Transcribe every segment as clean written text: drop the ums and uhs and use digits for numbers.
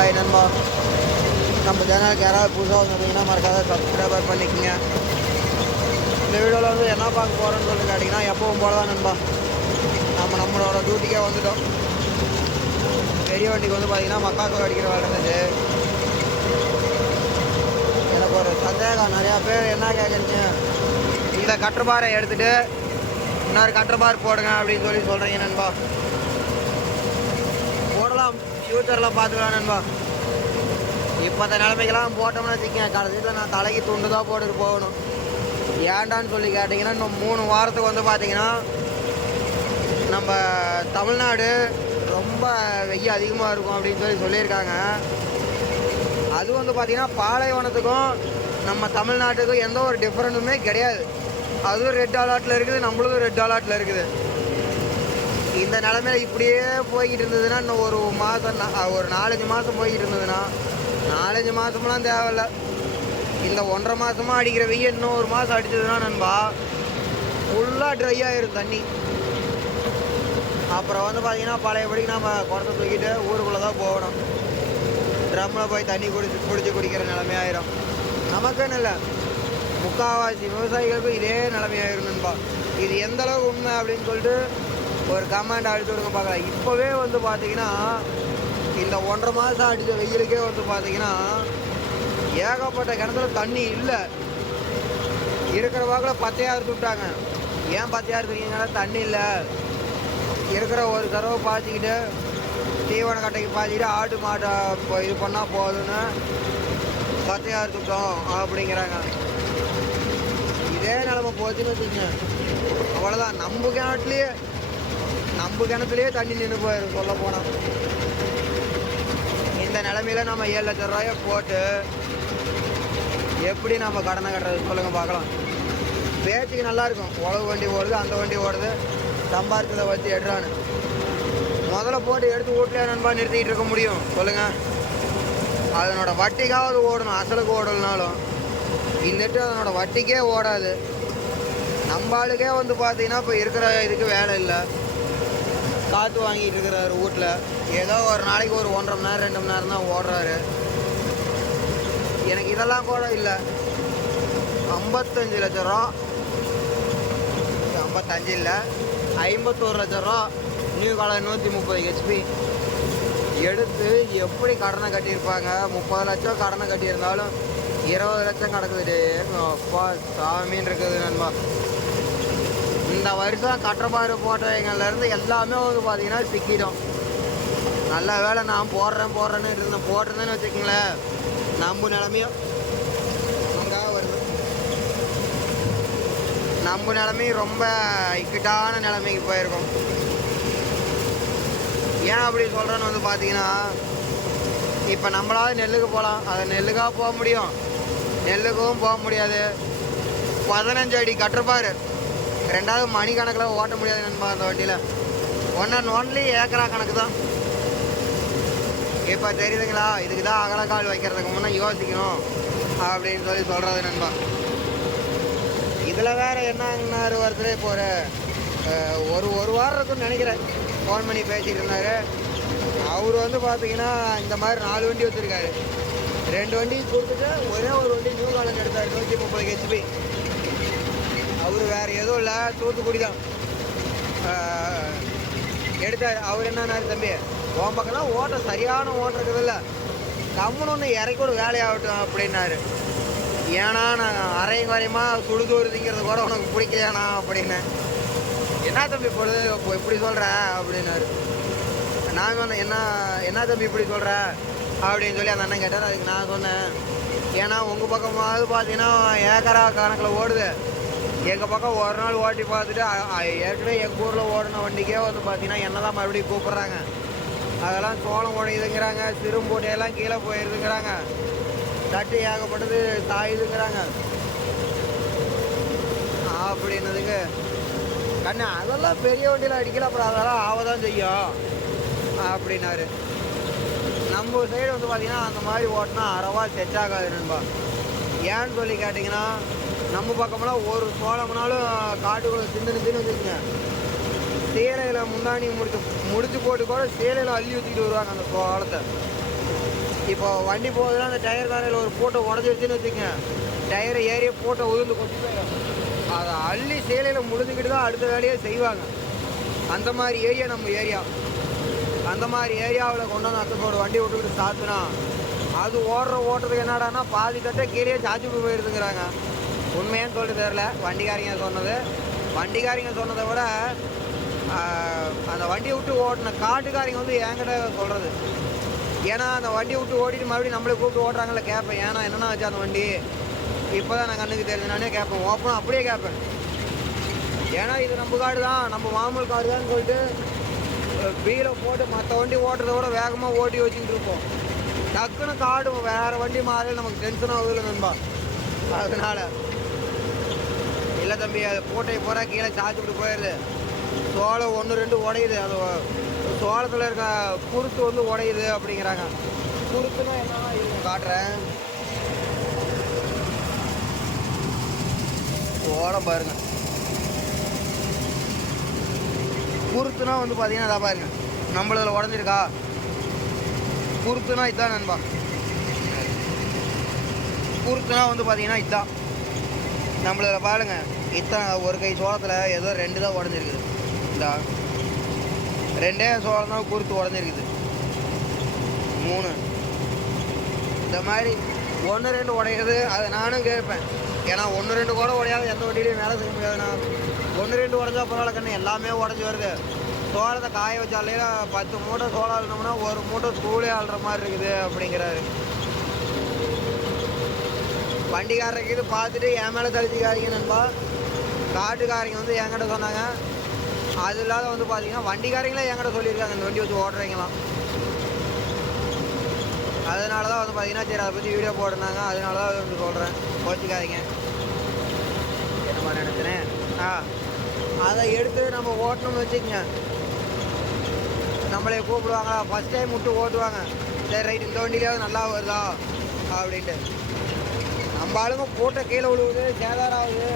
Hi நண்பா, நம்ம சேனலுக்கு யாராவது புதுசாக வந்துருந்தீங்கன்னா மறக்காத சப்ஸ்கிரைபர் பண்ணிக்கோங்க. இந்த வீடியோவில் வந்து என்ன பார்க்க போகிறோன்னு சொல்லி கேட்டிங்கன்னா எப்பவும் போல தான் நண்பா. நம்மளோட டியூட்டிக்கே வந்துட்டோம். பெரிய வண்டிக்கு வந்து பார்த்திங்கன்னா மக்காசோல் அடிக்கிற வேலை இருந்துச்சு. எனக்கு ஒரு சந்தேகம், நிறையா பேர் என்ன கேட்குறீங்க, இந்த கட்டர்பாரை எடுத்துகிட்டு இன்னொரு கட்டர்பார் போடுங்க அப்படின்னு சொல்லி சொல்கிறீங்க நண்பா. போடலாம், ஃப்யூச்சரில் பார்த்துக்கலாம் நண்பா. இப்போ அந்த நிலைமைக்கெல்லாம் போட்டோம்னு வச்சுக்கேன், கடைசியில் நான் தலைக்கு துண்டு தான் போட்டுட்டு போகணும். ஏண்டான்னு சொல்லி கேட்டிங்கன்னா, இன்னும் 3 வாரத்துக்கு வந்து பார்த்திங்கன்னா நம்ம தமிழ்நாடு ரொம்ப வெயில் அதிகமாக இருக்கும் அப்படின்னு சொல்லி சொல்லியிருக்காங்க. அது வந்து பார்த்திங்கன்னா பாலைவனத்துக்கும் நம்ம தமிழ்நாட்டுக்கும் எந்த ஒரு டிஃப்ரெண்ட்டுமே கிடையாது. அதுவும் ரெட் அலர்ட்டில் இருக்குது, நம்மளுக்கும் ரெட் அலர்ட்டில் இருக்குது. இந்த நிலமையில இப்படியே போய்கிட்டு இருந்ததுன்னா இன்னும் ஒரு மாதம், ஒரு 4-5 மாதம் போய்கிட்டு இருந்ததுன்னா, 4-5 மாதம்லாம் தேவையில்ல, இந்த 1.5 மாதமாக அடிக்கிற வெயில் இன்னும் ஒரு மாதம் அடிச்சதுன்னா நண்பா ஃபுல்லாக ட்ரை ஆகிடும் தண்ணி. அப்புறம் வந்து பார்த்திங்கன்னா பழையபடிக்கு நம்ம குடத்தை தூக்கிட்டு ஊருக்குள்ளே தான் போகணும். ட்ரம்மில் போய் தண்ணி பிடிச்சி குடிக்கிற நிலைமையாயிரும். நமக்குன்னு இல்லை, முக்கால்வாசி விவசாயிகளுக்கும் இதே நிலைமையாயிரும் நண்பா. இது எந்த அளவுக்கு உண்மை அப்படின்னு சொல்லிட்டு ஒரு கமெண்ட் அடிச்சு விடுங்க பார்க்கலாம். இப்போவே வந்து பார்த்திங்கன்னா இந்த 1.5 மாதம் அடித்த வெயிலுக்கே வந்து பார்த்திங்கன்னா ஏகப்பட்ட கிணத்துல தண்ணி இல்லை. இருக்கிற வாக்கில் பச்சையாக அறுத்து விட்டாங்க. ஏன் பச்சையாக அறுத்துருக்கீங்கன்னா தண்ணி இல்லை, இருக்கிற ஒரு தடவை பாய்ச்சிக்கிட்டு தீவன கட்டைக்கு பாய்ச்சிக்கிட்டு ஆட்டு மாட்டை இது பண்ணால் போதுன்னு பச்சையாக அறுத்துட்டோம் அப்படிங்கிறாங்க. இதே நிலமை போச்சுன்னு வச்சுக்கோங்க, அவ்வளோதான். நம்ம கிணத்துலேயே தண்ணி நின்று போயிடும் சொல்ல போனால். இந்த நிலமையில நம்ம 7 லட்சம் ரூபாயை போட்டு எப்படி நம்ம கடனை கட்டுறது சொல்லுங்கள் பார்க்கலாம். பேச்சுக்கு நல்லாயிருக்கும், உழவு வண்டி ஓடுது, அந்த வண்டி ஓடுது, சம்பாதிச்சதை வச்சு எடுறான்னு. முதல்ல போட்டு எடுத்து வீட்லையே நண்பா நிறுத்திக்கிட்டு இருக்க முடியும் சொல்லுங்கள்? அதனோட வட்டிக்காவது ஓடணும், அசலுக்கு ஓடலனாலும். இந்தட்டு அதனோட வட்டிக்கே ஓடாது. நம்ம ஆளுக்கே வந்து பார்த்தீங்கன்னா இப்போ இருக்கிற இதுக்கு வேலை இல்லை, காற்று வாங்கிட்டு இருக்கிறாரு வீட்டில். ஏதோ ஒரு நாளைக்கு ஒரு 1.5 மணி நேரம் 2 மணி நேரம் தான் ஓடுறாரு. எனக்கு இதெல்லாம் கூட இல்லை. 55 லட்சம் ரூபா, 55 இல்லை 51 லட்சம் ரூபா நியூ காலர் 130 HP எடுத்து எப்படி கடனை கட்டியிருப்பாங்க. 30 லட்சம் கடனை கட்டியிருந்தாலும் 20 லட்சம் கிடக்குது. அப்பா சாமின்னு இருக்குது நண்பா. இந்த வருஷம் கட்டபாறு போட்டவங்கலேருந்து எல்லாமே வந்து பார்த்தீங்கன்னா சிக்கிடும். நல்ல வேலை நான் போடுறேன்னு இருந்தேன். போட்டிருந்தேன்னு வச்சுக்கோங்களேன், நம்ம நிலமையும் அங்கே வருது. நம்ம நிலமையும் ரொம்ப இக்கட்டான நிலைமைக்கு போயிருக்கோம். ஏன் அப்படி சொல்கிறேன்னு வந்து பார்த்தீங்கன்னா, இப்போ நம்மளாவது நெல்லுக்கு போகலாம், அதை நெல்லுக்காக போக முடியும், நெல்லுக்கும் போக முடியாது. 15 அடி கட்டுப்பாரு, 2வது மணி கணக்கில் ஓட்ட முடியாது நண்பா அந்த வண்டியில். ஒன்லி ஏக்கரா கணக்கு தான். இப்போ தெரியுதுங்களா? இதுக்கு தான் அகலக்கால் வைக்கிறதுக்கு முன்னே யோசிக்கணும் அப்படின்னு சொல்லி சொல்கிறது நண்பா. இதில் வேறு என்னங்கன்னாரு ஒருத்தர் இப்போ ஒரு வாரம் இருக்குன்னு நினைக்கிறேன், ஃபோன் பண்ணி பேசிகிட்டு இருந்தார். அவர் வந்து பார்த்தீங்கன்னா இந்த மாதிரி 4 வண்டி வச்சுருக்காரு. 2 வண்டி கொடுத்துட்டு ஒரே ஒரு வண்டி நியூ காலன் எடுத்தார் 130 HP. அவர் வேறு எதுவும் இல்லை, தூத்துக்குடி தான் எடுத்தார். அவர் என்னன்னாரு, தம்பி உன் பக்கம்லாம் ஓட்ட சரியான ஓட்டுறது இல்லை, கம்முன்னு ஒன்று இறக்கி ஒரு வேலையாகட்டும் அப்படின்னாரு. ஏன்னா நான் அரையும் குறையமாக சுடுதோறுதிங்கிறது கூட உனக்கு பிடிக்கலையாண்ணா அப்படின்னு. என்ன தம்பி பொழுது இப்படி சொல்கிற அப்படின்னாரு. நான் சொன்னேன், என்ன தம்பி இப்படி சொல்கிற அப்படின்னு சொல்லி அந்த அண்ணன் கேட்டார். அதுக்கு நான் சொன்னேன், ஏன்னா உங்கள் பக்கமாவது பார்த்தீங்கன்னா ஏக்கரா கணக்கில் ஓடுது, எங்கள் பக்கம் ஒரு நாள் ஓட்டி பார்த்துட்டு ஏற்கனவே எங்கள் ஊரில் ஓடின வண்டிக்கே வந்து பார்த்தீங்கன்னா என்ன தான் மறுபடியும் கூப்பிட்றாங்க. அதெல்லாம் சோளம் உடையுதுங்கிறாங்க, சிறும்போட்டையெல்லாம் கீழே போயிடுதுங்கிறாங்க, தட்டு ஏகப்பட்டது தாயுதுங்கிறாங்க அப்படின்னதுக்கு கண்ணு அதெல்லாம் பெரிய வண்டியில் அடிக்கல, அப்புறம் அதெல்லாம் ஆவதான் செய்யும் அப்படின்னாரு. நம்ம சைடு வந்து பார்த்திங்கன்னா அந்த மாதிரி ஓட்டினா அறவா செட் ஆகாது நண்பா. ஏன்னு சொல்லி கேட்டிங்கன்னா, நம்ம பக்கமெல்லாம் ஒரு சோளம்னாலும் காட்டுக்குள்ளே தின்னு வச்சுருங்க, சேலையில் முந்தாணி முடிச்சு போட்டு கூட சேலையில் அள்ளி ஊற்றிக்கிட்டு வருவாங்க அந்த சோளத்தை. இப்போ வண்டி போகுதுன்னா அந்த டயர் காரையில் ஒரு போட்டோ உடஞ்சிருச்சுன்னு வச்சுக்கோங்க, டயரை ஏறிய போட்டோ உதிர்ந்து கொட்டி போயிடும். அதை அள்ளி சேலையில் முடிஞ்சுக்கிட்டு தான் அடுத்த வேலையை செய்வாங்க. அந்த மாதிரி ஏரியா நம்ம ஏரியா. அந்த மாதிரி ஏரியாவில் கொண்டு வந்து அத்தோட வண்டி விட்டுக்கிட்டு சாத்துனா அது ஓட்டுறதுக்கு என்னடான்னா பாதி தட்டை கீழே சாச்சி போயிருதுங்கிறாங்க. உண்மையான்னு சொல்லிட்டு தெரில, வண்டிக்காரங்க சொன்னது. வண்டிக்காரங்க சொன்னதை விட அந்த வண்டியை விட்டு ஓட்டின காட்டுக்காரங்க வந்து என்கிட்ட சொல்கிறது. ஏன்னா அந்த வண்டியை விட்டு ஓட்டிட்டு மறுபடியும் நம்மளே கூப்பிட்டு ஓட்டுறாங்களே கேட்பேன். ஏன்னா என்னென்ன வச்சு அந்த வண்டி இப்போ தான் நான் கண்ணுக்கு தெரிஞ்சுனானே கேட்பேன். ஓப்பனும் அப்படியே கேட்பேன். ஏன்னா இது நம்ம காடு தான், நம்ம மாமூல் காடு தான் சொல்லிட்டு வீலை போட்டு மற்ற வண்டி ஓட்டுறத விட வேகமாக ஓட்டி வச்சுக்கிட்டு இருப்போம். டக்குன்னு காடு வேறு வண்டி மாறி நமக்கு டென்ஷன் ஆகுதுல்ல நண்பா. அதனால் இல்லை தம்பி, அது போட்டை பூரா கீழே சாய்ச்சிட்டு போயிடுது. சோளம் 1-2 உடையுது. அது சோளத்தில் இருக்க குருத்து வந்து உடையுது அப்படிங்கிறாங்க. குருத்துனா என்னன்னா இது காட்டுறேன். சோளம் பாருங்க, குருத்துனா வந்து பார்த்தீங்கன்னா அதான் பாருங்க, நம்மளதில் உடஞ்சிருக்கா. குருத்துனா இதுதான் நண்பா. குருத்துனா வந்து பார்த்தீங்கன்னா இதுதான் நம்மளதில் பாருங்க. இத்தனை ஒரு கை சோளத்தில் ஏதோ 2 தான் உடஞ்சிருக்குது. இந்த 2 சோளம் தான் குருத்து உடஞ்சிருக்குது. 3 இந்த மாதிரி 1-2 உடையுது. அதை நானும் கேட்பேன். ஏன்னா 1-2 கூட உடையாது எந்த வண்டியிலையும் வேலை செய்ய முடியாதுண்ணா. 1-2 உடஞ்சா பரவாயில்ல கண்ணு, எல்லாமே உடஞ்சி வருது. சோளத்தை காய வச்சாலே 10 மூட்டை சோளம் அழுனோம்னா 1 மூட்டை தூளே அழுற மாதிரி இருக்குது அப்படிங்கிறாரு. வண்டிக்காரருக்கு இது பார்த்துட்டு என் மேலே தளிச்சிக்காதீங்க நண்பா. காட்டுக்காரங்க வந்து என்கிட்ட சொன்னாங்க. அது இல்லாத வந்து பார்த்தீங்கன்னா வண்டிக்காரங்களே என்கிட்ட சொல்லியிருக்காங்க இந்த வண்டி வச்சு ஓட்டுறீங்களாம். அதனால தான் வந்து பார்த்தீங்கன்னா சரி அதை பற்றி வீடியோ போடுறாங்க. அதனால தான் வந்து சொல்கிறேன், கோச்சிக்காதீங்க. என்ன மாதிரி நினச்சினேன். அதை எடுத்து நம்ம ஓட்டணும்னு வச்சுக்கோங்க, நம்மளே கூப்பிடுவாங்க. ஃபஸ்ட் டைம் விட்டு ஓட்டுவாங்க. சரி ரைட், இந்த வண்டியிலாவது நல்லா வருதா அப்படின்ட்டு. நம்ம ஆளுங்க போட்ட கீழே விழுவுது, சேதாரம் ஆகுது,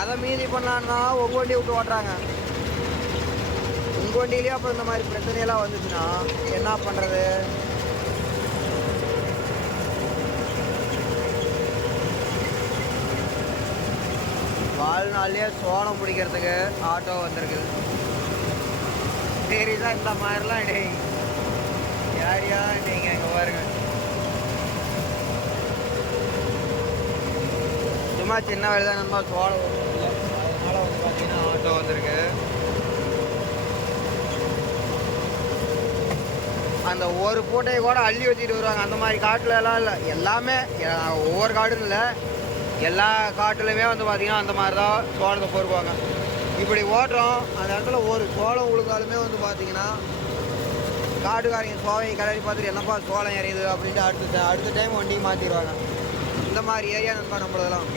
அதை மீதி பண்ணலான்னா உங்கள் வண்டியை விட்டு ஓட்டுறாங்க. உங்கள் வண்டியிலேயே அப்புறம் இந்த மாதிரி பிரச்சனையெல்லாம் வந்துச்சுன்னா என்ன பண்ணுறது? வாழ்நாள்லேயே சோளம் பிடிக்கிறதுக்கு ஆட்டோ வந்திருக்குது. சீரியஸாக இந்த மாதிரிலாம் டேய் யாரையா நீங்கள் இங்கே பாருங்க, சும்மா சின்ன வேலை தான் நம்ம சோளம் இல்லை. அதனால் வந்து பார்த்தீங்கன்னா ஆட்டோ வந்திருக்கு. அந்த ஒரு பூட்டையை கூட அள்ளி வச்சுட்டு வருவாங்க. அந்த மாதிரி காட்டுலலாம் இல்லை, எல்லாமே ஒவ்வொரு காடுன்னு இல்லை, எல்லா காட்டுலையுமே வந்து பார்த்திங்கன்னா அந்த மாதிரி தான் சோளத்தை பொறுப்பாங்க. இப்படி ஓட்டுறோம், அந்த இடத்துல ஒரு சோளம் உழுந்தாலுமே வந்து பார்த்திங்கன்னா காட்டுக்காரங்க சோவையை கிளறி பார்த்துட்டு என்னப்பா சோளம் எறியுது அப்படின்ட்டு அடுத்த டைம் வண்டி மாற்றிடுவாங்க. இந்த மாதிரி ஏரியா நண்பா நம்மளதெல்லாம்.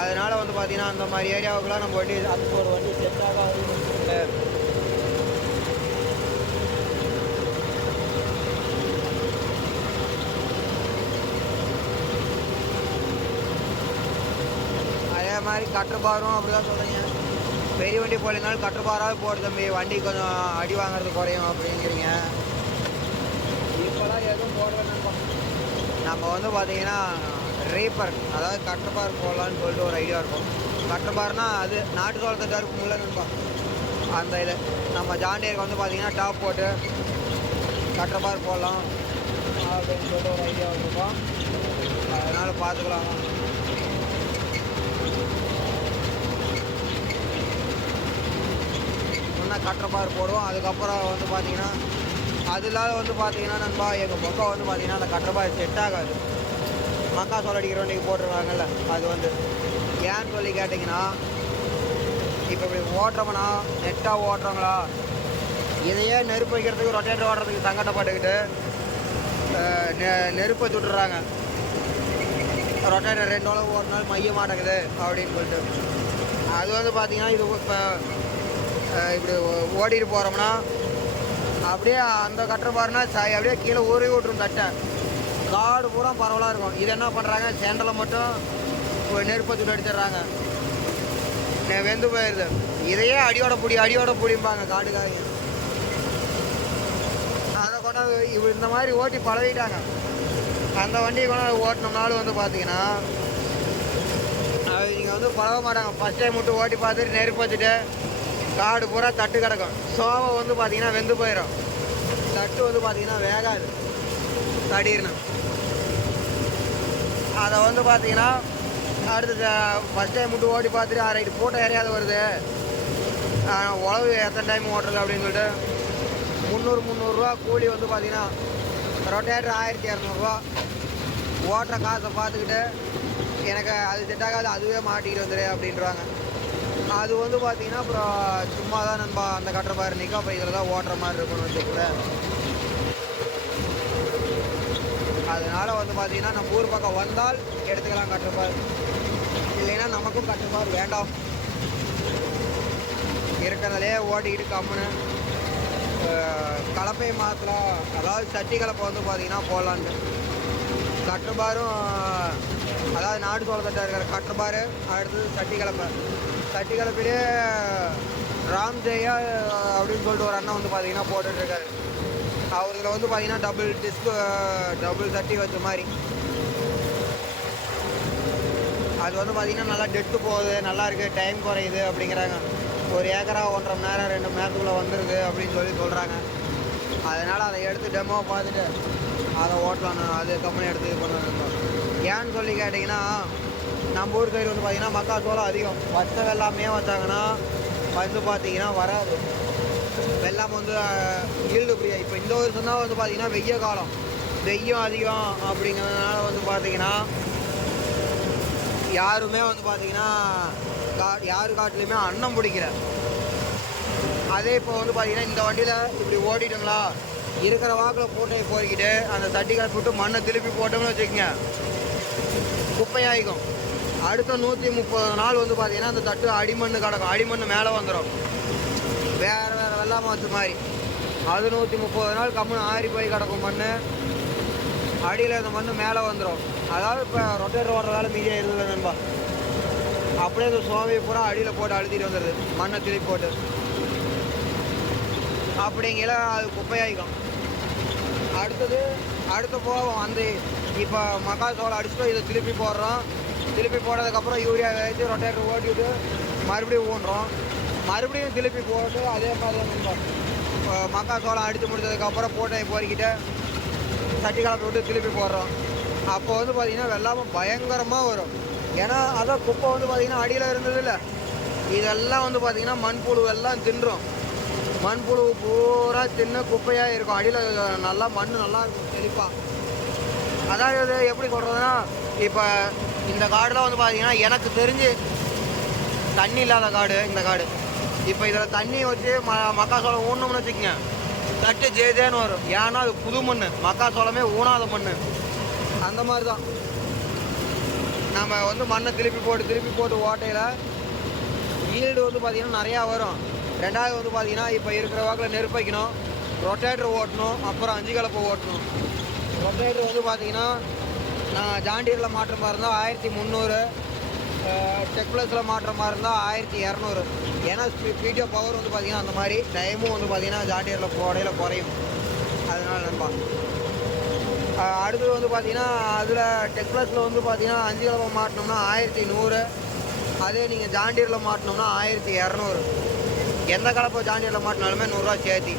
அதனால் வந்து பார்த்திங்கன்னா அந்த மாதிரி ஏரியாவுக்குலாம் நம்ம வண்டி அதுக்கு ஒரு வண்டி செட் ஆகாது. அதே மாதிரி கட்டுப்பாரும் அப்படி தான் சொல்கிறீங்க. பெரிய வண்டி போலினாலும் கட்டுப்பாராக போடு தம்பி, வண்டி கொஞ்சம் அடி வாங்குறது குறையும் அப்படிங்கிறீங்க. இப்போலாம் எதுவும் போடுறேன்னு நம்ம வந்து பார்த்திங்கன்னா ரீப்பர், அதாவது கட்டுப்பார் போடலான்னு சொல்லிட்டு ஒரு ஐடியா இருக்கும். கட்டுப்பார்னால் அது நாட்டு சோளத்தை தருப்புங்கள நண்பா. அந்த இது நம்ம ஜாண்டியருக்கு வந்து பார்த்திங்கன்னா டாப் போட்டு கட்டுப்பார் போடலாம் அப்படின்னு சொல்லிட்டு ஒரு ஐடியா வச்சுருக்கோம். அதனால் பார்த்துக்கலாம். கட்டுப்பார் போடுவோம். அதுக்கப்புறம் வந்து பார்த்தீங்கன்னா அது இல்லாத வந்து பார்த்தீங்கன்னா நண்பா எங்கள் பக்கம் வந்து பார்த்தீங்கன்னா அந்த கட்டுப்பார் செட் ஆகாது. மக்கா சோளம் அடிக்கிற வண்டிக்கு போட்டுருவாங்கல்ல, அது வந்து ஏன்னு சொல்லி கேட்டிங்கன்னா, இப்போ இப்படி ஓட்டுறோம்னா நெட்டாக ஓட்டுறோங்களா, இதையே நெருப்பு வைக்கிறதுக்கு ரொட்டேட்டர் ஓடுறதுக்கு சங்கடப்பட்டுக்கிட்டு நெருப்பை சுட்டுறாங்க. ரொட்டேட்டர் 2 உலகம் ஒரு நாள் மைய மாட்டேங்குது அப்படின்னு சொல்லிட்டு. அது வந்து பார்த்தீங்கன்னா இது இப்போ இப்படி ஓடிட்டு போகிறோம்னா அப்படியே அந்த கட்டுப்பாருனா அப்படியே கீழே ஊறி விட்டுரும் தட்டை. காடு பூரா பரவலாக இருக்கும். இது என்ன பண்ணுறாங்க, சேண்டலை மட்டும் நெருப்பை சுட்டு அடிச்சிடுறாங்க, வெந்து போயிடுது. இதையே அடியோட பிடிம்பாங்க காடுக்காரங்க. அதை ஆனால் இந்த மாதிரி ஓட்டி பழகிட்டாங்க. அந்த வண்டியை கொண்டாந்து ஓட்டினோம்னாலும் வந்து பார்த்தீங்கன்னா இங்கே வந்து பழக மாட்டாங்க. ஃபஸ்ட் டைம் மட்டும் ஓட்டி பார்த்துட்டு நெருப்பு வச்சுட்டு காடு பூரா தட்டு கிடக்கும். சோவை வந்து பார்த்தீங்கன்னா வெந்து போயிடும். தட்டு வந்து பார்த்தீங்கன்னா வேகாது தடிர்னு. அதை வந்து பார்த்தீங்கன்னா அடுத்து ஃபஸ்ட் டைம் மட்டும் ஓட்டி பார்த்துட்டு ரைட்டு போட்டோ யாரையாவது வருது உழவு எத்தனை டைம் ஓட்டுறது அப்படின்னு சொல்லிட்டு 300 கூலி வந்து பார்த்தீங்கன்னா ரொட்டேட்டர் 1200 ஓட்டுற காசை பார்த்துக்கிட்டு எனக்கு அது செட் ஆகாது, அதுவே மாட்டிக்கிட்டு வந்துடு அப்படின்றாங்க. அது வந்து பார்த்தீங்கன்னா அப்புறம் சும்மா தான் நண்பா அந்த கட்டுற மாதிரி நிற்க அப்போ இதில் தான் ஓட்டுற மாதிரி இருக்கணும்னு வச்சுக்கூட. அதனால் வந்து பார்த்தீங்கன்னா நம்ம ஊர் பக்கம் வந்தால் எடுத்துக்கலாம் கட்டுறப்பார், இல்லைன்னா நமக்கும் கட்டுறப்பார் வேண்டாம். இருக்கிறதுலே ஓட்டிக்கிட்டு கம்முன்னு கலப்பை மாற்றலாம். அதாவது சட்டி கலப்பை வந்து பார்த்தீங்கன்னா போடலான்ட்டு கட்டுப்பாரும், அதாவது நாடு சோள தட்டை இருக்கிற கட்டுப்பாரு. அடுத்தது சட்டி கலப்பை. சட்டி கலப்பிலே ராம் ஜெயா அப்படின்னு சொல்லிட்டு ஒரு அண்ணன் வந்து பார்த்தீங்கன்னா போட்டுட்ருக்காரு. அவரில் வந்து பார்த்தீங்கன்னா டபுள் சட்டி வச்ச மாதிரி அது வந்து பார்த்தீங்கன்னா நல்லா டெட்டு போகுது, நல்லா இருக்குது, டைம் குறையுது அப்படிங்கிறாங்க. ஒரு ஏக்கரா 1.5 மணி நேரம் 2 மணி நேரத்துக்குள்ளே வந்துடுது அப்படின்னு சொல்கிறாங்க. அதனால் அதை எடுத்து டெமோ பார்த்துட்டு அதை ஓட்டலாம். அது கம்பெனி எடுத்து இது பண்ணணும். ஏன்னு சொல்லி கேட்டிங்கன்னா நம்ம ஊர் சைடு வந்து பார்த்திங்கன்னா மக்காச்சோளம் அதிகம். பச்சை வெள்ளாமே வச்சாங்கன்னா வந்து பார்த்திங்கன்னா வராது. வெள்ளாமை வந்து ஈல்டு ஃப்ரீயாக. இப்போ இந்த வருஷம் தான் வந்து பார்த்திங்கன்னா வெய்ய காலம், வெய்யம் அதிகம் அப்படிங்கிறதுனால வந்து பார்த்திங்கன்னா யாருமே வந்து பார்த்திங்கன்னா யாரு காட்டிலையுமே அன்னம் பிடிக்கிற. அதே இப்போ வந்து பார்த்தீங்கன்னா இந்த வண்டியில் இப்படி ஓடிட்டுங்களா இருக்கிற வாக்கில் போட்டை போய்கிட்டு அந்த தட்டிக்காய் போட்டு மண்ணை திருப்பி போட்டோம்னு வச்சுக்கோங்க, குப்பையாகிக்கும். அடுத்த 130 நாள் வந்து பார்த்தீங்கன்னா அந்த தட்டு அடிமண் கிடக்கும். அடிமண் மேலே வந்துடும் வேறு வெள்ளாமை வச்ச மாதிரி. அது 130 நாள் கம்முன்னு ஆறி போய் கிடக்கும் மண். அடியில் அந்த மண் மேலே வந்துடும். அதாவது இப்போ ரொட்டேட்டர் ஓடுற வேலை மீதியாக இருந்தது நண்பா. அப்படியே அந்த சோவையை பூரா அடியில் போட்டு அழுத்திட்டு வந்துடுது, மண்ணை திருப்பி போட்டு. அப்படிங்கிற அது குப்பையாகிக்கும். அடுத்து போவோம் அந்த இப்போ மக்காச்சோளம் அடிச்சுட்டு இதை திருப்பி போடுறோம். திருப்பி போடுறதுக்கப்புறம் யூரியா வச்சு ரொட்டேட்டர் ஓட்டிவிட்டு மறுபடியும் ஊன்றோம். மறுபடியும் திருப்பி போட்டு அதே மாதிரி தான் மக்காச்சோளம் அடித்து முடிச்சதுக்கப்புறம் போட்டை பொறுக்கிட்டு சட்டி கலப்பை விட்டு திருப்பி போடுறோம். அப்போ வந்து பார்த்திங்கன்னா வெள்ளாமை பயங்கரமாக வரும். ஏன்னா அதான் குப்பை வந்து பார்த்திங்கன்னா அடியில் இருந்தது இல்லை, இதெல்லாம் வந்து பார்த்திங்கன்னா மண்புழு எல்லாம் தின்றும். மண்புழு பூரா தின்னு குப்பையாக இருக்கும். அடியில் நல்லா மண் நல்லா இருக்கும் செழிப்பாக. அதாவது எப்படி சொல்கிறதுனா இப்போ இந்த காடுலாம் வந்து பார்த்திங்கன்னா எனக்கு தெரிஞ்சு தண்ணி இல்லாத காடு இந்த காடு. இப்போ இதில் தண்ணி வச்சு மக்காச்சோளம் ஊனோம்னு வச்சுக்கோங்க, தட்டு ஜேஜேன்னு வரும். ஏன்னா அது புது மண், மக்காச்சோளமே ஊனாத மண். அந்த மாதிரி தான் நம்ம வந்து மண்ணை திருப்பி போட்டு ஓட்டையில் ஈல்டு வந்து பார்த்திங்கன்னா நிறையா வரும். ரெண்டாவது வந்து பார்த்திங்கன்னா இப்போ இருக்கிற வாக்கில் நெருப்பு வைக்கணும், ரொட்டேட்டர் ஓட்டணும், அப்புறம் 5 கலப்பை ஓட்டணும். ரொட்டேட்டர் வந்து பார்த்திங்கன்னா நான் ஜாண்டியரில் மாற்ற மாதிரி இருந்தால் 1300, டெக் ப்ளஸில் மாற்ற மாதிரி இருந்தால் 1200. ஏன்னா பிடிஓ பவர் வந்து பார்த்திங்கன்னா அந்த மாதிரி டைமும் வந்து பார்த்திங்கன்னா ஜாண்டியரில் போடையில் குறையும். அதனால் நண்பா அடுத்தது வந்து பார்த்திங்கன்னா அதில் டெக் ப்ளஸில் வந்து பார்த்திங்கன்னா 5 கலப்பை மாட்டினோம்னா 1100. அதே நீங்கள் ஜாண்டியரில் மாட்டினோம்னா 1200. எந்த கலப்பை ஜாண்டியரில் மாட்டினாலுமே 100 ரூபா சேர்த்தி.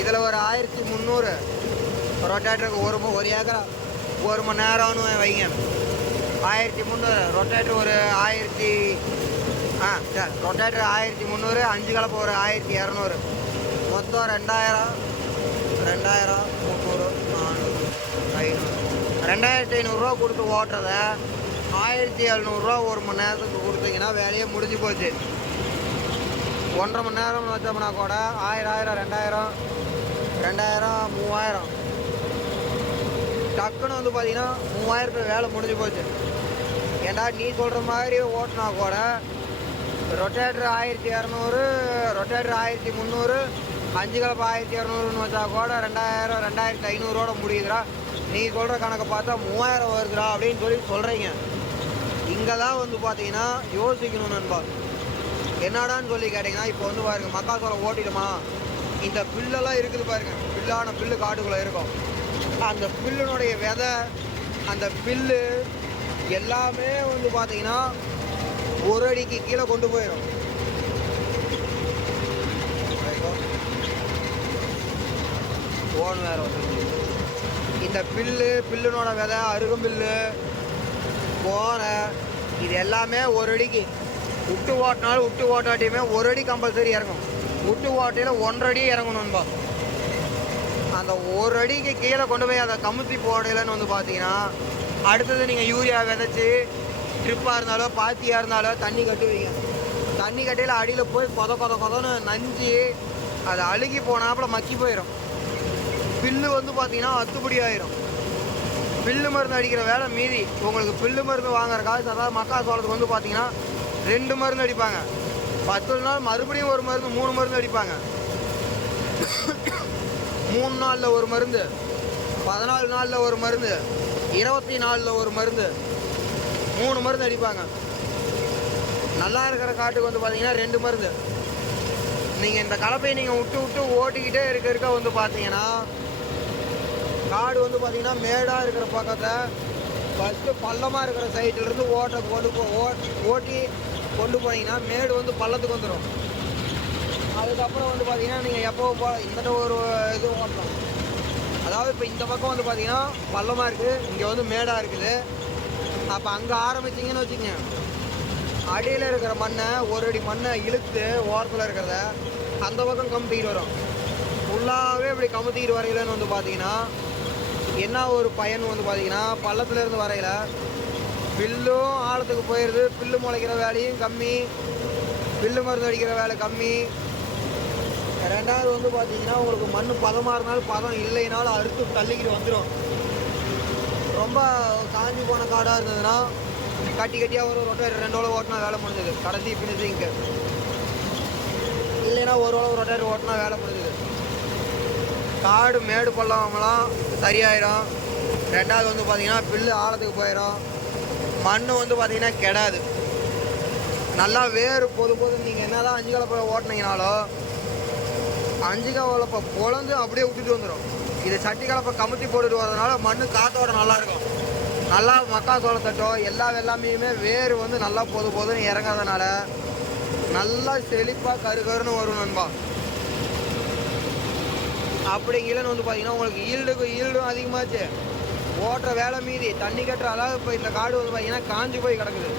இதில் ஒரு 1300 ரொட்டேட்டருக்கு ஒரு ஏக்கரா 1 மணி நேரம்னு வைங்க. 1300 ரொட்டேட்டர் ஒரு 1000 ரொட்டேட்டர் 1300, 5 கலப்பை ஒரு 1200, மொத்தம் 2000, 300, 400, 500, 2500 ரூபா கொடுத்து ஓட்டுறத 1700 ரூபா 1 மணி நேரத்துக்கு கொடுத்தீங்கன்னா வேலையே முடிஞ்சு போச்சு. 1.5 மணி நேரம்னு வச்சோம்னா கூட 1000, 2000, 3000 டக்குன்னு வந்து பார்த்தீங்கன்னா 3000 வேலை முடிஞ்சு போச்சு. ஏண்டா நீ சொல்கிற மாதிரி ஓட்டினா கூட ரொட்டேட்டர் 1200, ரொட்டேட்டர் 1300, 5 கலப்பை 1200ன்னு வச்சா கூட 2000, 2500 முடியுதுடா. நீ சொல்கிற கணக்கை பார்த்தா 3000 வருதுடா அப்படின்னு சொல்கிறீங்க. இங்கே தான் வந்து பார்த்தீங்கன்னா யோசிக்கணும் நண்பா. என்னடான்னு சொல்லி கேட்டிங்கன்னா இப்போ வந்து பாருங்க மக்காச்சோளம் ஓட்டிடுமா இந்த புல்லெல்லாம் இருக்குது பாருங்க, புல்லான புல்லு காட்டுக்குள்ளே இருக்கும். அந்த புல்லுனுடைய விதை, அந்த புல்லு எல்லாமே வந்து பார்த்தீங்கன்னா ஒரு அடிக்கு கீழே கொண்டு போயிடும். ஓன் வேற இந்த பில்லுனோட விதை, அருகம்பில்லு, கோரை, இது எல்லாமே ஒரு அடிக்கு விட்டு ஓட்டினாலும் விட்டு ஓட்டாட்டியுமே ஒரு அடி கம்பல்சரி இறங்கும். விட்டு ஓட்டையில் 1.5 அடி இறங்கணும்பா. அந்த ஒரு அடிக்கு கீழே கொண்டு போய் அதை கமுத்தி போடையிலன்னு வந்து பார்த்தீங்கன்னா அடுத்தது நீங்கள் யூரியா விதைச்சி ட்ரிப்பாக இருந்தாலோ பாத்தியாக இருந்தாலோ தண்ணி கட்டுவீங்க. தண்ணி கட்டியில் அடியில் போய் கொதன்னு நஞ்சு அது அழுகி போனாப்புல மக்கி போயிடும். பில்லு வந்து பார்த்தீங்கன்னா அத்துப்படி ஆயிரும். பில்லு மருந்து அடிக்கிற வேலை மீதி. உங்களுக்கு பில்லு மருந்து வாங்குற காசு, அதாவது மக்காசோளத்துக்கு வந்து பார்த்தீங்கன்னா 2 மருந்து அடிப்பாங்க. 10 நாள் மறுபடியும் ஒரு மருந்து, 3 மருந்து அடிப்பாங்க. 3 நாளில் ஒரு மருந்து, 14 நாளில் ஒரு மருந்து, 24 ஒரு மருந்து, 3 மருந்து அடிப்பாங்க. நல்லா இருக்கிற காட்டுக்கு வந்து பார்த்தீங்கன்னா 2 மருந்து. நீங்கள் இந்த கலப்பையை நீங்கள் விட்டு ஓட்டிக்கிட்டே இருக்க வந்து பார்த்தீங்கன்னா காடு வந்து பார்த்தீங்கன்னா மேடாக இருக்கிற பக்கத்தை ஃபஸ்ட்டு பள்ளமாக இருக்கிற சைட்லேருந்து ஓட்டி கொண்டு போனீங்கன்னா மேடு வந்து பள்ளத்துக்கு வந்துடும். அதுக்கப்புறம் வந்து பார்த்தீங்கன்னா நீங்கள் எப்போ இந்த ஒரு இது ஓட்டலாம். அதாவது இப்போ இந்த பக்கம் வந்து பார்த்தீங்கன்னா பள்ளமாக இருக்குது, இங்கே வந்து மேடாக இருக்குது. அப்போ அங்கே ஆரம்பிச்சிங்கன்னு வச்சுக்கோங்க, அடியில் இருக்கிற மண்ணை ஒரு அடி மண்ணை இழுத்து ஓரத்தில் இருக்கிறத அந்த பக்கம் கமுத்திக்கிட்டு வரும். ஃபுல்லாகவே இப்படி கமுத்திக்கிட்டு வரையிலன்னு வந்து பார்த்தீங்கன்னா என்ன ஒரு பயன் வந்து பார்த்தீங்கன்னா பள்ளத்துலேருந்து வரையில பில்லும் ஆழத்துக்கு போயிடுது. பில்லு முளைக்கிற வேலையும் கம்மி, பில்லு மருந்து அடிக்கிற வேலை கம்மி. ரெண்டாவது வந்து பார்த்தீங்கன்னா உங்களுக்கு மண் பதமாக இருந்தாலும் பதம் இல்லைனாலும் அறுத்து தள்ளிக்கிட்டு வந்துடும். ரொம்ப காஞ்சி போன காடாக இருந்ததுன்னா கட்டியாக ஒரு ரொட்டேட்டர் 2 உழவு ஓட்டினா வேலை முடிஞ்சது, கடைசி ஃபினிஷிங்க்கு. இல்லைன்னா ஒரு உழவு ரொட்டேட்டர் ஓட்டினா வேலை முடிஞ்சது. காடு மேடு பள்ளம்லாம் சரியாயிடும். ரெண்டாவது வந்து பார்த்தீங்கன்னா பில்லு ஆழத்துக்கு போயிடும். மண் வந்து பார்த்தீங்கன்னா கெடாது. நல்லா வேறு போது நீங்கள் என்ன தான் 5 கலப்பை ஓட்டினீங்கனாலும் 5 கலப்பை பொழந்து அப்படியே விட்டுட்டு வந்துடும். இது சட்டி கலப்பை கமுத்தி போட்டுட்டு வரதுனால மண் காற்றோட நல்லாயிருக்கும். நல்லா மக்காசோளத்தட்டோ எல்லாமே வேறு வந்து நல்லா போதுன்னு இறங்காதனால நல்லா செழிப்பாக கருன்னு வரும் நண்பா. அப்படிங்கலன்னு வந்து பார்த்தீங்கன்னா உங்களுக்கு ஈல்டும் அதிகமாச்சு, ஓட்டுற வேலை மீதி, தண்ணி கட்டுற அளவு. இப்போ இந்த காடு வந்து பார்த்தீங்கன்னா காஞ்சி போய் கிடக்குது.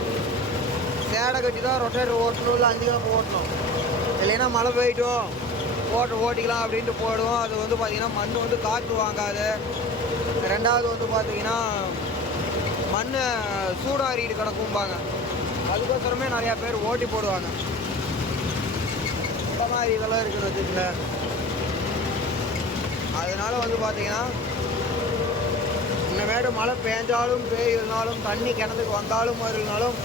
சேடை கட்டி தான் ரொட்டேட்டர் ஓட்டணும், இல்லை 5 கிலோ ஓட்டணும். இல்லைன்னா மழை போயிட்டோம் ஓட்டிக்கலாம் அப்படின்ட்டு போடுவோம். அது வந்து பார்த்தீங்கன்னா மண் வந்து காற்று வாங்காது. ரெண்டாவது வந்து பார்த்தீங்கன்னா மண் சூடாறிட்டு கிடக்கும்பாங்க. அதுக்கோசரமே நிறையா பேர் ஓட்டி போடுவாங்க. இந்த மாதிரி இதெல்லாம் இருக்குன்னு வச்சுக்கல. அதனால வந்து பார்த்தீங்கன்னா இன்னமேட்டு மழை பெஞ்சாலும் பெய்யலனாலும் தண்ணி கிணத்துக்கு வந்தாலும் வருனாலும்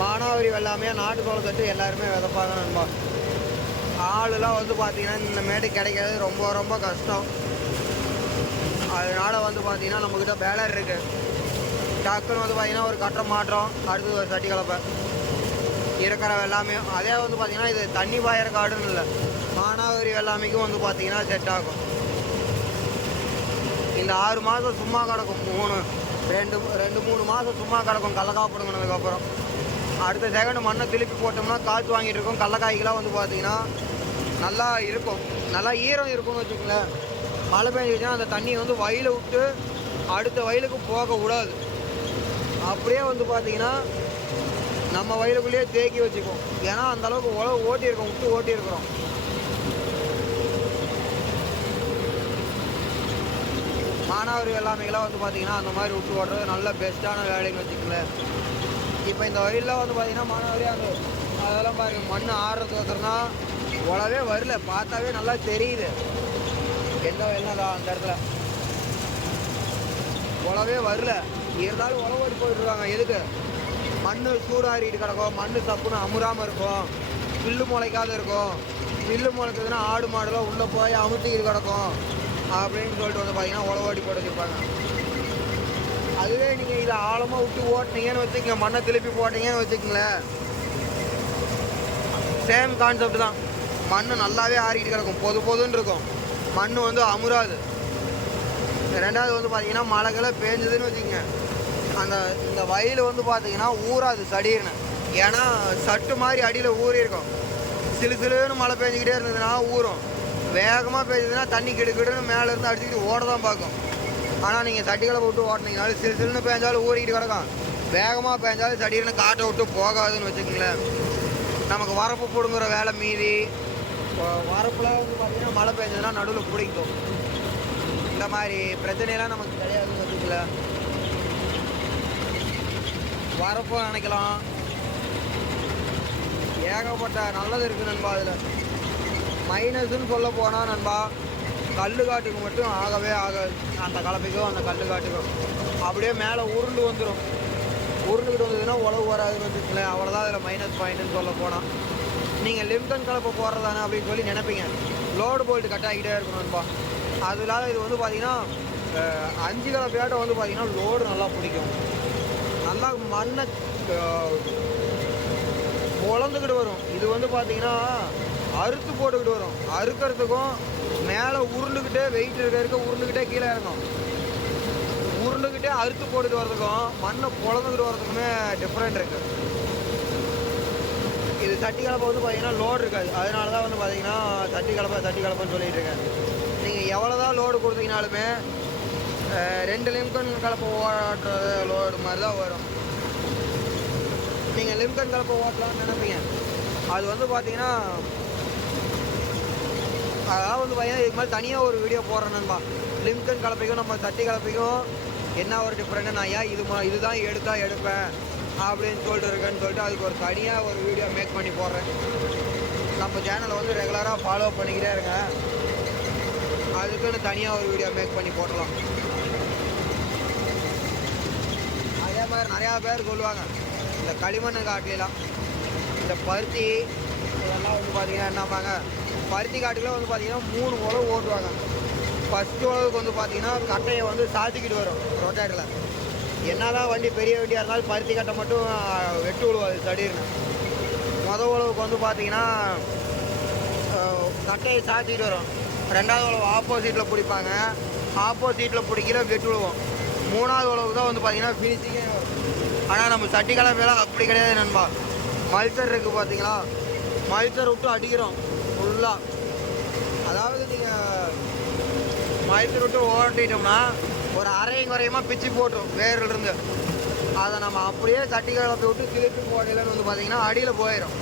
மானாவரி வெள்ளாமையாக நாட்டு சோளத்தட்டு எல்லாருமே விதைப்பாங்க நண்பா. ஆளுலாம் வந்து பார்த்தீங்கன்னா இந்த மேடு கிடைக்கிறது ரொம்ப ரொம்ப கஷ்டம். அதனால் வந்து பார்த்தீங்கன்னா நம்மக்கிட்ட பேலர் இருக்குது. டக்குன்னு வந்து பார்த்தீங்கன்னா ஒரு கட்டை மாற்றம், அடுத்தது ஒரு சட்டி கலப்பை இருக்கிற வெள்ளாமே. அதே வந்து பார்த்தீங்கன்னா இது தண்ணி பாயிற காடுன்னு இல்லை, மானாவரி வெள்ளாமைக்கும் வந்து பார்த்தீங்கன்னா செட் ஆகும். இந்த 6 மாதம் சும்மா கிடக்கும், 2-3 மாதம் சும்மா கிடக்கும் கடலக்காய் பிடுங்கினதுக்கப்புறம். அடுத்த செகண்ட் மண்ணை திருப்பி போட்டோம்னா காற்று வாங்கிட்டு இருக்கும். கடலக்காய்க்கெலாம் வந்து பார்த்தீங்கன்னா நல்லா இருக்கும், நல்லா ஈரம் இருக்கும்னு வச்சுக்கோங்களேன். மழை பெஞ்சிச்சுன்னா அந்த தண்ணியை வந்து வயலை விட்டு அடுத்த வயலுக்கு போக விடாது. அப்படியே வந்து பார்த்தீங்கன்னா நம்ம வயலுக்குள்ளேயே தேக்கி வச்சுக்குவோம். ஏன்னா அந்தளவுக்கு உழவு ஓட்டியிருக்கோம், விட்டு ஓட்டியிருக்கிறோம். மானாவரி வெள்ளாமைகளாம் வந்து பார்த்தீங்கன்னா அந்த மாதிரி விட்டு ஓட்டுறது நல்ல பெஸ்ட்டான வேலைன்னு வச்சுக்கங்களேன். இப்போ இந்த வயலில் வந்து பார்த்தீங்கன்னா மானாவரியாக அதெல்லாம் பாருங்க, மண் ஆடுறது வச்சுருந்தா உழவே வரல, பார்த்தாவே நல்லா தெரியுது எந்த வயல்னா அந்த இடத்துல உழவே வரல. இருந்தாலும் உழவு ஓடி போயிட்டுருக்காங்க. எதுக்கு? மண் சூடாறிட்டு கிடக்கும், மண் தப்புன்னு அமுறாமல் இருக்கும், பில்லு முளைக்காத இருக்கும். பில்லு முளைச்சதுன்னா ஆடு மாடுலாம் உள்ளே போய் அமுத்திக்கிட்டு கிடக்கும் அப்படின்னு சொல்லிட்டு வந்து பார்த்தீங்கன்னா உழவாடி போட்டு வச்சுருப்பாங்க. அதுவே நீங்கள் இதை ஆழமாக விட்டு ஓட்டினீங்கன்னு வச்சுக்கோங்க, மண்ணை திருப்பி போட்டிங்கன்னு வச்சுக்கோங்களேன், சேம் கான்செப்ட் தான். மண் நல்லாவே ஆறிக்கிட்டு கிடக்கும், பொதுன்னு இருக்கும், மண் வந்து அமுறாது. ரெண்டாவது வந்து பார்த்தீங்கன்னா மழைகளை பேஞ்சுதுன்னு வச்சுக்கோங்க, இந்த வயல் வந்து பார்த்தீங்கன்னா ஊறாது சடீர்னு. ஏன்னா சட்டு மாதிரி அடியில் ஊறி இருக்கும். சிலுன்னு மழை பெஞ்சிக்கிட்டே இருந்ததுன்னா ஊறும், வேகமாக பெஞ்சதுன்னா தண்ணி கிடுக்கிடுன்னு மேலேருந்து அடிச்சுக்கிட்டு ஓட தான் பார்க்கும். ஆனால் நீங்கள் சட்டிகளை விட்டு ஓட்டினீங்கனாலும் சிலுன்னு பேஞ்சாலும் ஊறிக்கிட்டு கிடக்கும், வேகமாக பேஞ்சாலும் சடீர்னு காட்டை விட்டு போகாதுன்னு வச்சுக்கோங்களேன். நமக்கு வரப்பு பிடுங்குற வேலை மீதி. வரப்புல வந்து பார்த்தீங்கன்னா மழை பெஞ்சதுன்னா நடுவில் பிடிக்கும். இந்த மாதிரி பிரச்சனையெல்லாம் நமக்கு கிடையாதுன்னு வச்சுக்கல. வரப்பும் நினைக்கலாம், ஏகப்பட்ட நல்லது இருக்குது நண்பா. அதில் மைனஸ்ன்னு சொல்ல போனால் நண்பா, கல்லுக்காட்டுக்கு மட்டும் ஆகவே ஆகாது. அந்த கலப்பைக்கும் அந்த கல்லுக்காட்டுக்கும் அப்படியே மேலே உருண்டு வந்துடும். உருண்டுக்கிட்டு வந்ததுன்னா உழவு வராதுன்னு வச்சுக்கலேன், அவ்வளோதான் அதில் மைனஸ் பாயிண்ட்டுன்னு சொல்ல போனால். நீங்கள் லிம்கன் கலப்பை போடுறதானே அப்படின்னு சொல்லி நினைப்பீங்க. லோடு போல்ட்டு கட் ஆகிட்டே இருக்கணும் நண்பா. அது இல்லாத இது வந்து பார்த்தீங்கன்னா 5 கலப்பையாட்டம் வந்து பார்த்தீங்கன்னா லோடு நல்லா பிடிக்கும். நல்லா மண்ணை பொழந்துக்கிட்டு வரும். இது வந்து பார்த்தீங்கன்னா அறுத்து போட்டுக்கிட்டு வரும். அறுக்கிறதுக்கும் மேலே உருண்டுக்கிட்டே வெயிட் இருக்க உருண்டுக்கிட்டே கீழே இறங்கும். உருண்டுக்கிட்டே அறுத்து போட்டுட்டு வர்றதுக்கும் மண்ணை பொழந்துக்கிட்டு வர்றதுக்குமே டிஃப்ரெண்ட் இருக்குது. இது சட்டி கலப்பை வந்து பார்த்தீங்கன்னா லோடு இருக்காது. அதனால தான் வந்து பார்த்தீங்கன்னா சட்டி கலப்பைன்னு சொல்லிட்டு இருக்கேன். நீங்கள் எவ்வளோ தான் லோடு கொடுத்தீங்கனாலுமே 2 லிம்கன் கலப்பை ஓட்டுறது லோடு மாதிரி தான் வரும். நீங்கள் லிம்கன் கலப்பை ஓட்டலாம்னு நினைப்பீங்க. அது வந்து பார்த்தீங்கன்னா அதாவது வந்து பார்த்தீங்கன்னா இதுக்கு மாதிரி தனியாக ஒரு வீடியோ போடுறேன் நண்பா. லிம்கன் கலப்பைக்கும் நம்ம சட்டி கலப்பைக்கும் என்ன ஒரு டிஃப்ரெண்ட்டு, நான் ஏன் இதுதான் எடுப்பேன் அப்படின்னு சொல்லிட்டு அதுக்கு ஒரு தனியாக ஒரு வீடியோ மேக் பண்ணி போடுறேன். நம்ம சேனலை வந்து ரெகுலராக ஃபாலோ பண்ணிக்கிட்டே இருங்க. அதுக்குன்னு தனியாக ஒரு வீடியோ மேக் பண்ணி போடலாம். அதே மாதிரி நிறையா பேர் சொல்லுவாங்க, இந்த களிமண் காட்டிலாம் இந்த பருத்தி இதெல்லாம் வந்து பார்த்தீங்கன்னா என்னப்பாங்க, பருத்தி காட்டுக்குள்ள வந்து பார்த்தீங்கன்னா 3 உழவு ஓட்டுவாங்க. ஃபஸ்ட்டு உழவுக்கு வந்து பார்த்தீங்கன்னா கட்டையை வந்து சாத்திக்கிட்டு வரும் ரொட்டேட்டரில். என்னதான் வண்டி பெரிய வண்டியாக இருந்தாலும் பருத்தி கட்டை மட்டும் வெட்டு விழுவாது திடீர்னு. உழவுக்கு வந்து பார்த்தீங்கன்னா கட்டையை சாத்திட்டு வரும். 2வது உழவு ஆப்போசிட்டில் பிடிப்பாங்க, ஆப்போசிட்டில் பிடிக்கிற வெட்டு விழுவோம். 3வது உழவுக்கு தான் வந்து பார்த்தீங்கன்னா ஃபினிஷிங்கே வரும். ஆனால் நம்ம சட்டி கலப்பையெல்லாம் அப்படி கிடையாது நண்பா. மல்சர் இருக்குது பார்த்தீங்களா, மல்சர் விட்டு அடிக்கிறோம் ஃபுல்லாக. அதாவது நீங்கள் மல்சர் விட்டு ஓட்டிட்டோம்னா ஒரு அரையும் குறையமாக பிச்சு போட்டுரும் வேர்லேருந்து. அதை நம்ம அப்படியே சட்டி கலப்பை விட்டு கிளிப்பி போடலன்னு வந்து பார்த்தீங்கன்னா அடியில் போயிடும்.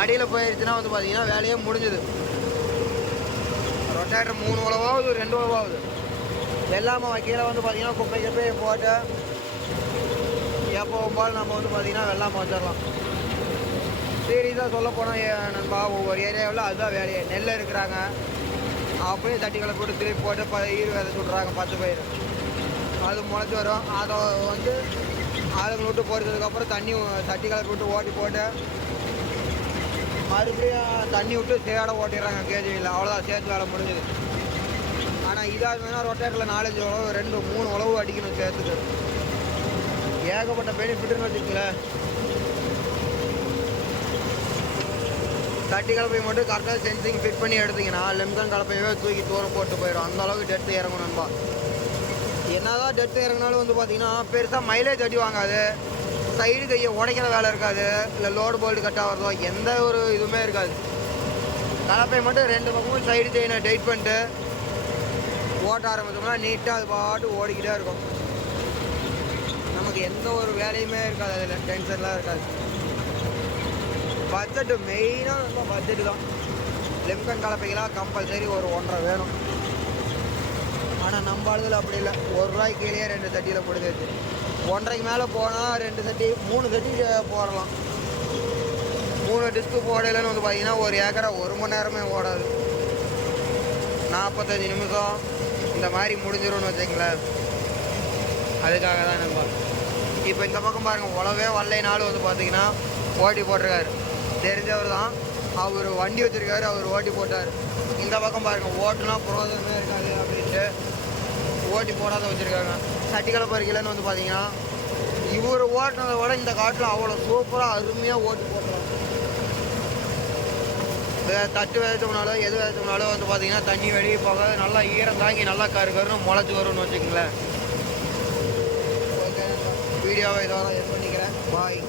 அடியில் போயிடுச்சுன்னா வந்து பார்த்தீங்கன்னா வேலையே முடிஞ்சுது. ரொட்டேட்டர் 3 உழவாகுது 2 உழவாகுது எல்லாமே கீழே வந்து பார்த்தீங்கன்னா குப்பையை போட்டு எப்போ போல் நம்ம வந்து பார்த்தீங்கன்னா வெள்ளாமல் வச்சிடலாம். சீரியஸாக சொல்ல போனால் நண்பா, ஒவ்வொரு ஏரியாவில் அதுதான் வேலையே. நெல் இருக்கிறாங்க அப்படியே சட்டி கலப்பை போட்டு திருப்பி போட்டு ஈர் விதை சுடுறாங்க 10 பயிர். அது முளைச்சி வரும். அதை வந்து ஆளுங்களை விட்டு போகிறதுக்கப்புறம் சட்டி கலப்பை விட்டு ஓட்டி போட்டு மறுபடியும் தண்ணி விட்டு சேடை ஓட்டிடுறாங்க கேஜியில். அவ்வளோதான், சேர்த்து வேலை முடிஞ்சுது. ஆனால் இதாக இருந்ததுன்னா ரொட்டேட்டரில் 4-5 உழவு 2-3 உழவு அடிக்கணும் சேர்த்துக்கு. ஏகப்பட்ட பெனிஃபிட்னு வச்சுக்கங்களேன். சட்டி கலப்பை மட்டும் கரெக்டாக சென்சிங் ஃபிட் பண்ணி எடுத்திங்கன்னா லிம்கன் கலப்பையவே தூக்கி தூரம் போட்டு போயிடும். அந்தளவுக்கு டெட்டு இறங்கும் நண்பா. என்னதான் டெட்டு இறங்கினாலும் வந்து பார்த்தீங்கன்னா பெருசாக மைலேஜ் அடி வாங்காது. சைடு கையை உடைக்கிற வேலை இருக்காது, இல்லை லோடு போல்டு கட் ஆகிறதோ எந்த ஒரு இதுவுமே இருக்காது. கலப்பை மட்டும் 2 பக்கமும் சைடு செயினை டைட் பண்ணிட்டு ஓட்ட ஆரம்பிச்சோம்னா நீட்டாக அது பாட்டு ஓடிக்கிட்டே இருக்கும். நமக்கு எந்த ஒரு வேலையுமே இருக்காது, அதில் டென்ஷன்லாம் இருக்காது. பட்ஜெட்டு மெயினாக ரொம்ப பட்ஜெட்டு தான். லிம்கன் கலப்பைகளாக கம்பல்சரி ஒரு 1.5 வேணும். ஆனால் நம்ம ஆளுதில் அப்படி இல்லை, ₹1 கீழே 2 சட்டியில் முடிஞ்சிருச்சு. 1.5க்கு மேலே போனால் 2 சட்டி 3 சட்டி போடலாம். 3 டிஸ்க்கு போடலன்னு வந்து பார்த்தீங்கன்னா 1 ஏக்கரை 1 மணி நேரமே ஓடாது, 45 நிமிஷம் இந்த மாதிரி முடிஞ்சிடும்னு வச்சுங்களேன். அதுக்காக தான் நம்ம இப்போ இந்த பக்கம் பாருங்கள், உழவே வரலைனாலும் வந்து பார்த்தீங்கன்னா ஓட்டி போட்டிருக்காரு. தெரிஞ்சவர் தான், அவர் வண்டி வச்சுருக்காரு, அவர் ஓட்டி போட்டார். இந்த பக்கம் பாருங்கள், ஓட்டுனா புரோஜனமே இருக்காது அப்படின்ட்டு ஓட்டி போடாத வச்சுருக்காங்க. சட்டி கலப்பை இருக்கலன்னு வந்து பார்த்தீங்கன்னா இவர் ஓட்டினதை விட இந்த காட்டில் அவ்வளோ சூப்பராக அருமையாக ஓட்டி போட்டுறாங்க. தட்டு விதைச்சோம்னாலும் எது விதைச்சோம்னாலும் வந்து பார்த்தீங்கன்னா தண்ணி வெளியே போக நல்லா ஈரம் தாங்கி நல்லா கருன்னு முளைச்சி வரும்னு வச்சுக்கோங்களேன். ஓகே, வீடியோவை இதோட என் பண்ணிக்கிறேன். பாய்.